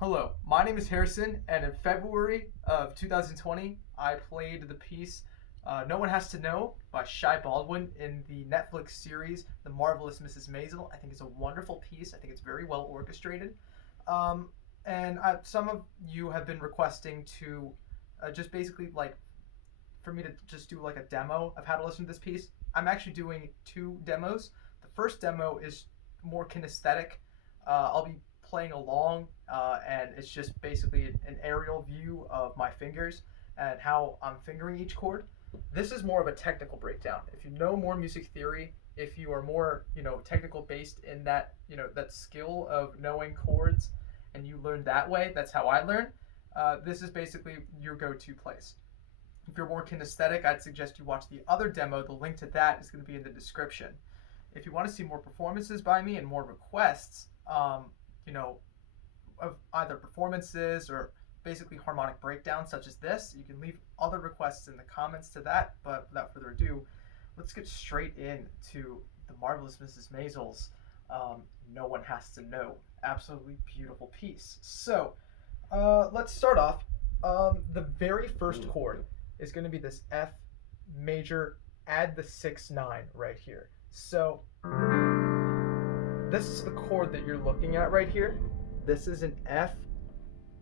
Hello, my name is Harrison, and in February of 2020, I played the piece No One Has to Know by Shy Baldwin in the Netflix series The Marvelous Mrs. Maisel. I think it's a wonderful piece. I think it's very well orchestrated. Um, some of you have been requesting to just basically like for me to just do like a demo of how to listen to this piece. I'm actually doing two demos. The first demo is more kinesthetic. I'll be playing along, and it's just basically an aerial view of my fingers and how I'm fingering each chord. This is more of a technical breakdown. If you know more music theory, if you are more, technical based in that, that skill of knowing chords, and you learn that way, that's how I learn. This is basically your go-to place. If you're more kinesthetic, I'd suggest you watch the other demo. The link to that is going to be in the description. If you want to see more performances by me and more requests, you know, of either performances or basically harmonic breakdowns such as this, you can leave other requests in the comments to that. But without further ado, let's get straight into the Marvelous Mrs. Maisel's No One Has to Know. Absolutely beautiful piece. So, let's start off. The very first chord is going to be this F major, add the 6/9 right here. So this is the chord that you're looking at right here. This is an F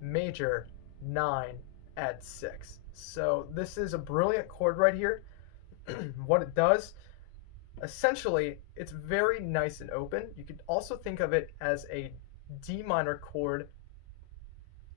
major 9 add 6. So this is a brilliant chord right here. What it does, essentially, it's very nice and open. You could also think of it as a D minor chord,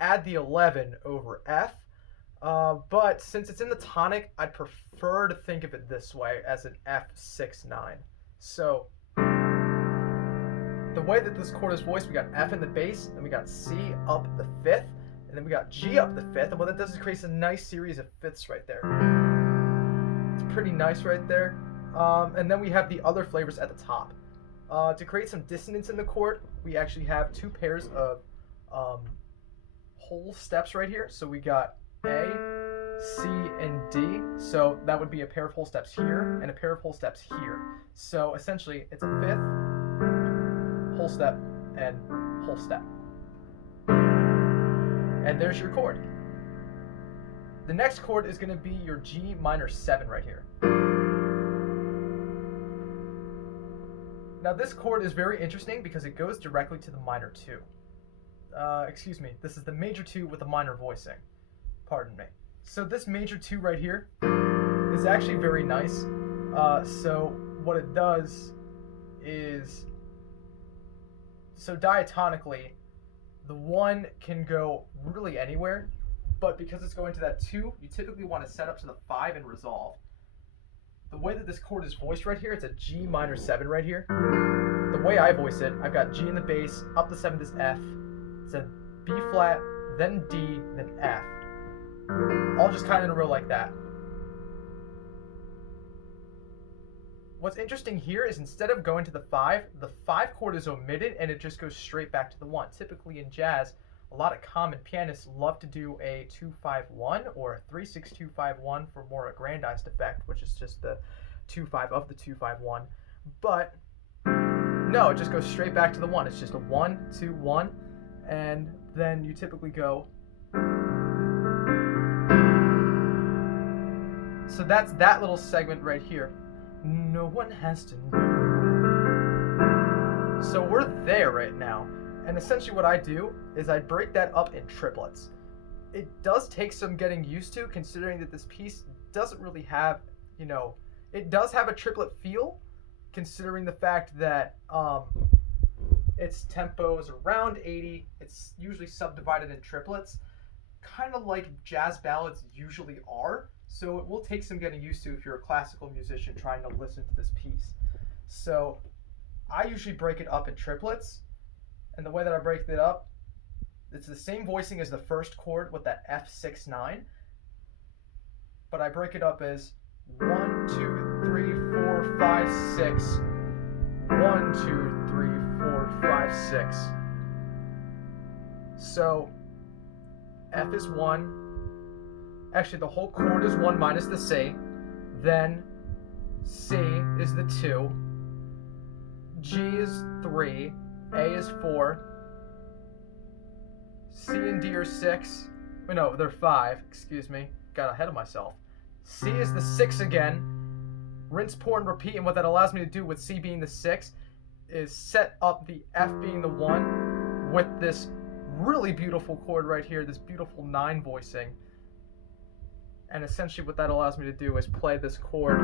add the 11 over F. But since it's in the tonic, I'd prefer to think of it this way as an F6/9. So the way that this chord is voiced, we got F in the bass, then we got C up the fifth, and then we got G up the fifth. And what that does is creates a nice series of fifths right there. It's pretty nice right there. And then we have the other flavors at the top. To create some dissonance in the chord, we actually have two pairs of whole steps right here. So we got A, C, and D. So that would be a pair of whole steps here and a pair of whole steps here. So essentially, it's a fifth, whole step, and whole step. And there's your chord. The next chord is going to be your G minor 7 right here. Now this chord is very interesting because it goes directly to the minor 2. Excuse me, this is the major 2 with a minor voicing. Pardon me. So this major 2 right here is actually very nice. So what it does is, so diatonically, the 1 can go really anywhere, but because it's going to that 2, you typically want to set up to the 5 and resolve. The way that this chord is voiced right here, it's a G minor 7 right here. The way I voice it, I've got G in the bass, up the 7th is F, it's a B flat, then D, then F. All just kind of in a row like that. What's interesting here is instead of going to the 5 chord is omitted and it just goes straight back to the 1. Typically in jazz, a lot of common pianists love to do a 2-5-1 or a 3-6-2-5-1 for more aggrandized effect, which is just the 2-5 of the 2-5-1. But no, it just goes straight back to the 1. It's just a 1-2-1, and then you typically go. So that's that little segment right here. No one has to know. So we're there right now. And essentially what I do is I break that up in triplets. It does take some getting used to, considering that this piece doesn't really have, it does have a triplet feel, considering the fact that its tempo is around 80. It's usually subdivided in triplets, kind of like jazz ballads usually are. So it will take some getting used to if you're a classical musician trying to listen to this piece. So I usually break it up in triplets. And the way that I break it up, it's the same voicing as the first chord with that F6/9. But I break it up as 1, 2, 3, 4, 5, 6. 1, 2, 3, 4, 5, 6. So F is 1. Actually, the whole chord is 1 minus the C. Then C is the 2. G is 3. A is 4. C and D are 6. Wait, no, they're 5. Excuse me. Got ahead of myself. C is the 6 again. Rinse, pour, and repeat. And what that allows me to do with C being the 6 is set up the F being the 1 with this really beautiful chord right here, this beautiful 9 voicing. And essentially what that allows me to do is play this chord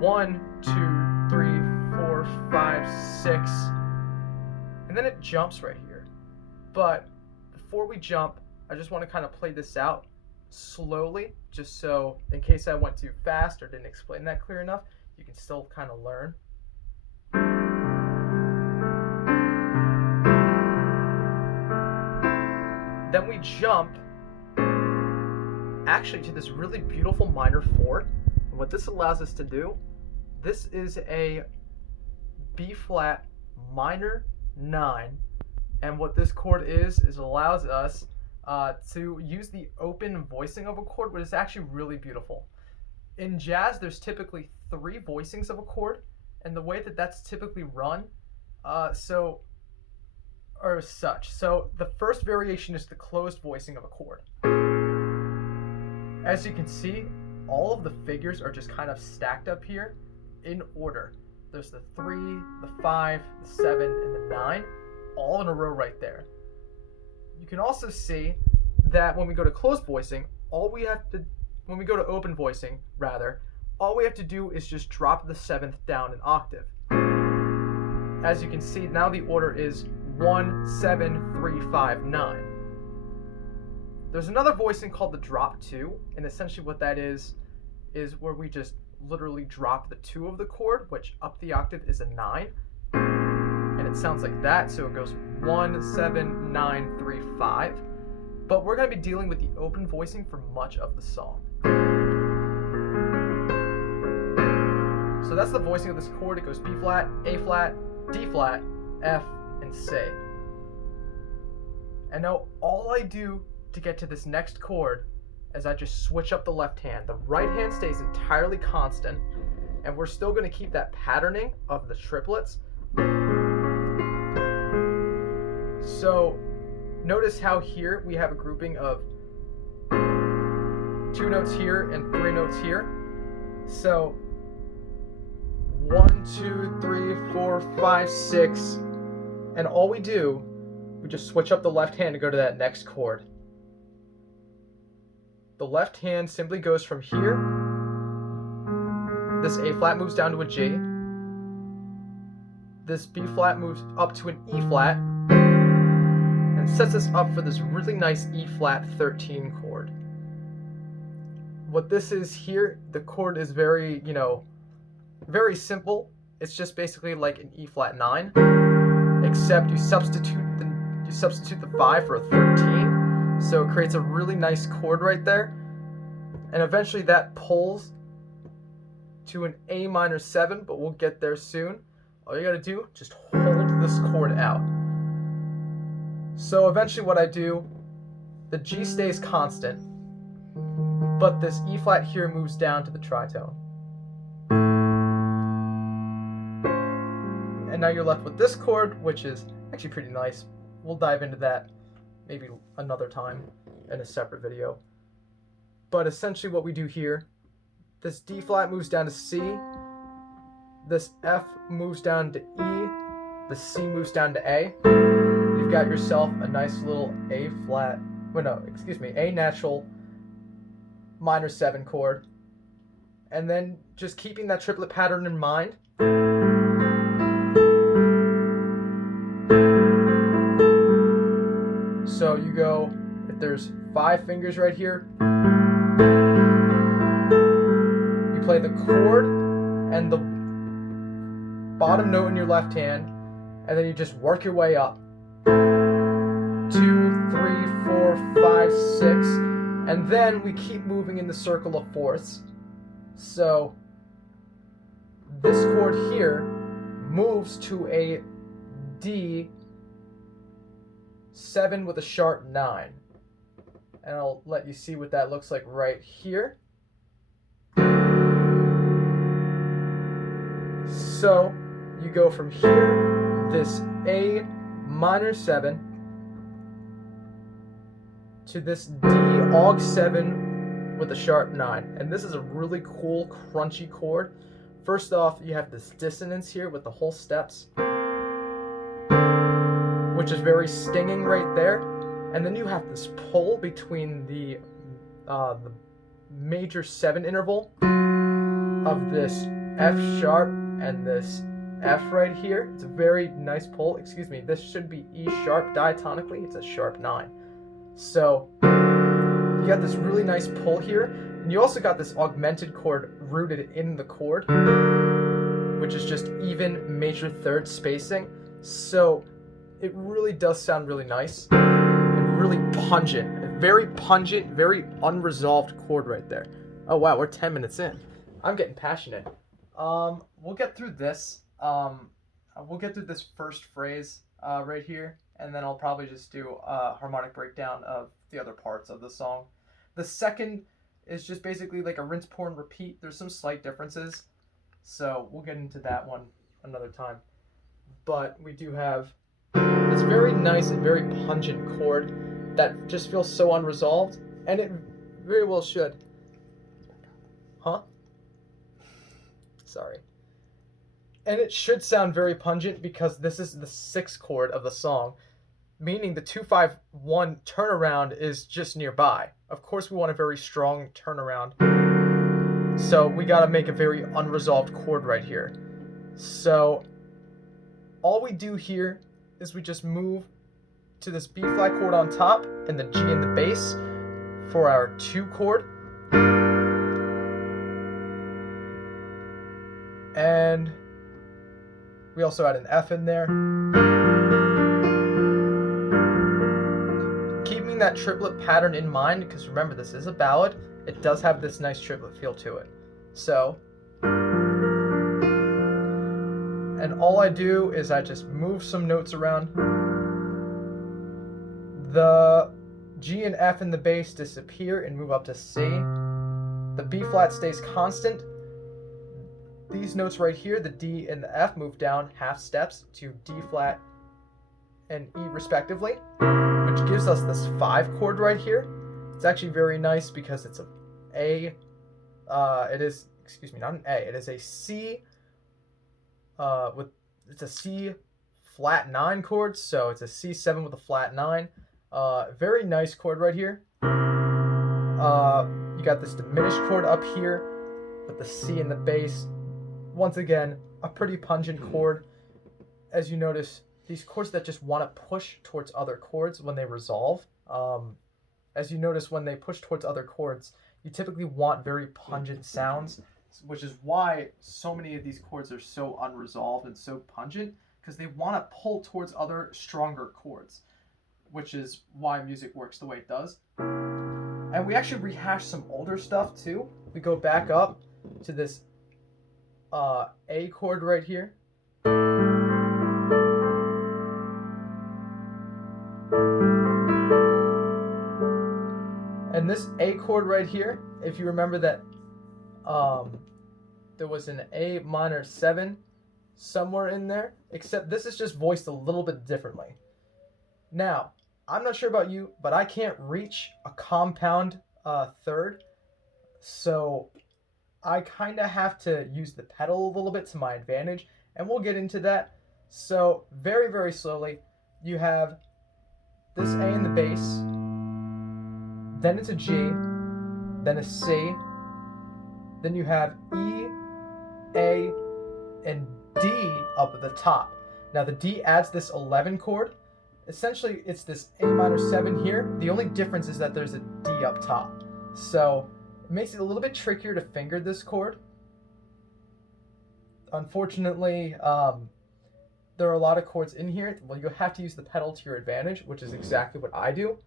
1, 2, 3, 4, 5, 6, and then it jumps right here. But before we jump, I just want to kind of play this out slowly, just so in case I went too fast or didn't explain that clear enough, you can still kind of learn. Then we jump actually to this really beautiful minor 4. And what this allows us to do, this is a B flat minor 9. And what this chord is it allows us to use the open voicing of a chord, which is actually really beautiful. In jazz, there's typically 3 voicings of a chord, and the way that that's typically run, So the first variation is the closed voicing of a chord. As you can see, all of the figures are just kind of stacked up here in order. There's the 3, the 5, the 7, and the 9, all in a row right there. You can also see that when we go to closed voicing, when we go to open voicing, all we have to do is just drop the 7th down an octave. As you can see, now the order is 1, 7, 3, 5, 9. There's another voicing called the drop 2, and essentially what that is where we just literally drop the 2 of the chord, which up the octave is a 9. And it sounds like that, so it goes 1, 7, 9, 3, 5. But we're going to be dealing with the open voicing for much of the song. So that's the voicing of this chord. It goes B flat, A flat, D flat, F, and C. And now all I do to get to this next chord is I just switch up the left hand. The right hand stays entirely constant, and we're still going to keep that patterning of the triplets. So notice how here we have a grouping of 2 notes here and 3 notes here. So 1, 2, 3, 4, 5, 6, and all we do, we just switch up the left hand to go to that next chord. The left hand simply goes from here. This A flat moves down to a G. This B flat moves up to an E flat and sets us up for this really nice E flat 13 chord. What this is here, the chord is very, very simple. It's just basically like an E flat 9, except you substitute the 5 for a 13. So it creates a really nice chord right there. And eventually that pulls to an A minor 7, but we'll get there soon. All you gotta do, just hold this chord out. So eventually what I do, the G stays constant, but this E flat here moves down to the tritone. And now you're left with this chord, which is actually pretty nice. We'll dive into that maybe another time in a separate video. But essentially what we do here, this D flat moves down to C, this F moves down to E, the C moves down to A. You've got yourself a nice little A natural minor 7 chord. And then just keeping that triplet pattern in mind, so you go, if there's 5 fingers right here, you play the chord and the bottom note in your left hand, and then you just work your way up. 2, 3, 4, 5, 6, and then we keep moving in the circle of fourths. So this chord here moves to a D 7 with a sharp 9. And I'll let you see what that looks like right here. So you go from here, this A minor 7, to this D Aug 7 with a sharp 9. And this is a really cool, crunchy chord. First off, you have this dissonance here with the whole steps, which is very stinging right there. And then you have this pull between the major 7 interval of this F sharp and this F right here. It's a very nice pull. Excuse me, this should be E sharp diatonically. It's a sharp 9. So you got this really nice pull here. And you also got this augmented chord rooted in the chord, which is just even major third spacing. So it really does sound really nice and really pungent. Very pungent, very unresolved chord right there. Oh wow, we're 10 minutes in. I'm getting passionate. We'll get through this. We'll get through this first phrase right here, and then I'll probably just do a harmonic breakdown of the other parts of the song. The second is just basically like a rinse, pour, and repeat. There's some slight differences, so we'll get into that one another time. But we do have this very nice and very pungent chord that just feels so unresolved, and it very well should. Huh? Sorry. And it should sound very pungent because this is the 6th chord of the song, meaning the 2-5-1 turnaround is just nearby. Of course, we want a very strong turnaround, so we gotta make a very unresolved chord right here. So all we do here is we just move to this B flat chord on top and the G in the bass for our 2 chord. And we also add an F in there. Keeping that triplet pattern in mind, because remember, this is a ballad. It does have this nice triplet feel to it. So, and all I do is I just move some notes around. The G and F in the bass disappear and move up to C. The B flat stays constant. These notes right here, the D and the F, move down half steps to D flat and E respectively, which gives us this 5 chord right here. It's actually very nice because it's it is not an A, it is a C it's a C flat 9 chord, so it's a C7 with a flat 9. Very nice chord right here. You got this diminished chord up here with the C in the bass. Once again, a pretty pungent chord. As you notice, these chords that just want to push towards other chords when they resolve. As you notice, when they push towards other chords, you typically want very pungent sounds, which is why so many of these chords are so unresolved and so pungent, because they want to pull towards other stronger chords, which is why music works the way it does. And we actually rehash some older stuff too. We go back up to this A chord right here. And this A chord right here, if you remember that there was an A minor 7 somewhere in there, except this is just voiced a little bit differently. Now, I'm not sure about you, but I can't reach a compound third, so I kind of have to use the pedal a little bit to my advantage, and we'll get into that. So very, very slowly, you have this A in the bass, then it's a G, then a C, then you have E, A, and D up at the top. Now the D adds this 11 chord. Essentially, it's this A minor 7 here. The only difference is that there's a D up top. So it makes it a little bit trickier to finger this chord. Unfortunately, there are a lot of chords in here. Well, you have to use the pedal to your advantage, which is exactly what I do.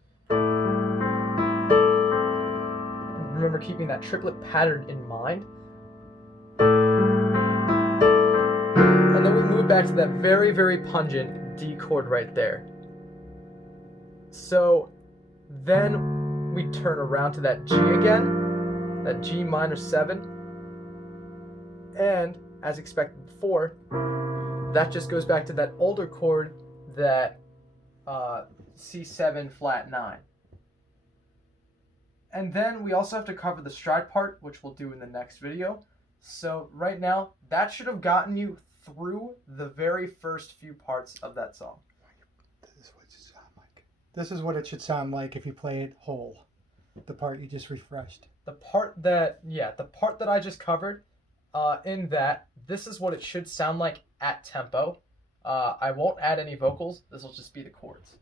Remember keeping that triplet pattern in mind. And then we move back to that very, very pungent D chord right there. So then we turn around to that G again, that G minor 7. And as expected before, that just goes back to that older chord, that C7 flat 9. And then we also have to cover the stride part, which we'll do in the next video. So right now, that should have gotten you through the very first few parts of that song. This is what it should sound like. This is what it should sound like if you play it whole. The part you just refreshed. The part that I just covered, in that, this is what it should sound like at tempo. I won't add any vocals. This will just be the chords.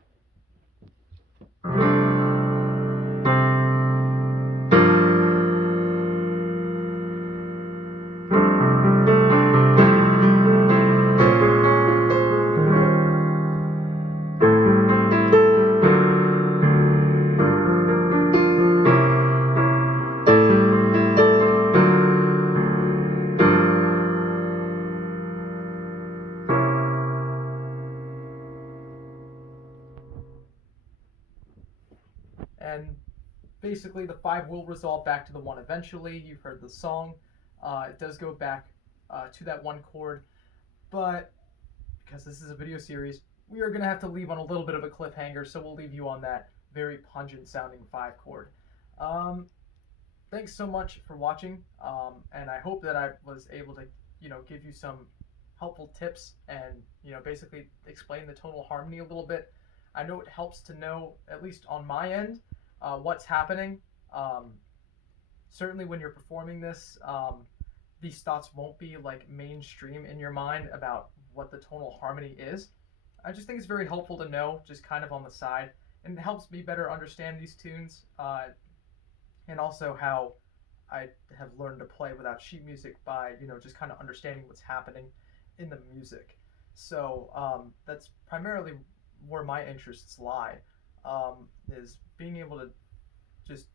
And basically, the 5 will resolve back to the 1 eventually. You've heard the song. It does go back to that 1 chord, but because this is a video series, we are going to have to leave on a little bit of a cliffhanger, so we'll leave you on that very pungent sounding 5 chord. Thanks so much for watching, and I hope that I was able to, give you some helpful tips and, basically explain the tonal harmony a little bit. I know it helps to know, at least on my end, what's happening. Certainly when you're performing this, these thoughts won't be like mainstream in your mind about what the tonal harmony is. I just think it's very helpful to know, just kind of on the side, and it helps me better understand these tunes, and also how I have learned to play without sheet music by, just kind of understanding what's happening in the music. So that's primarily where my interests lie, is being able to just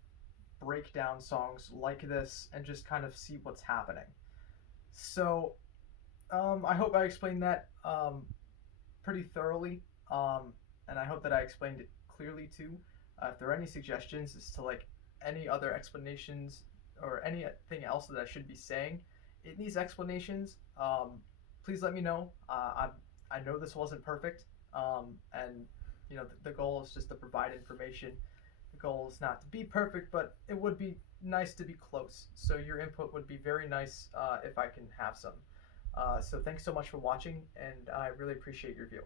break down songs like this and just kind of see what's happening. So I hope I explained that pretty thoroughly, and I hope that I explained it clearly too. If there are any suggestions as to like any other explanations or anything else that I should be saying in these explanations, please let me know. I know this wasn't perfect, and the goal is just to provide information. The goal is not to be perfect, but it would be nice to be close. So your input would be very nice if I can have some. So thanks so much for watching, and I really appreciate your view.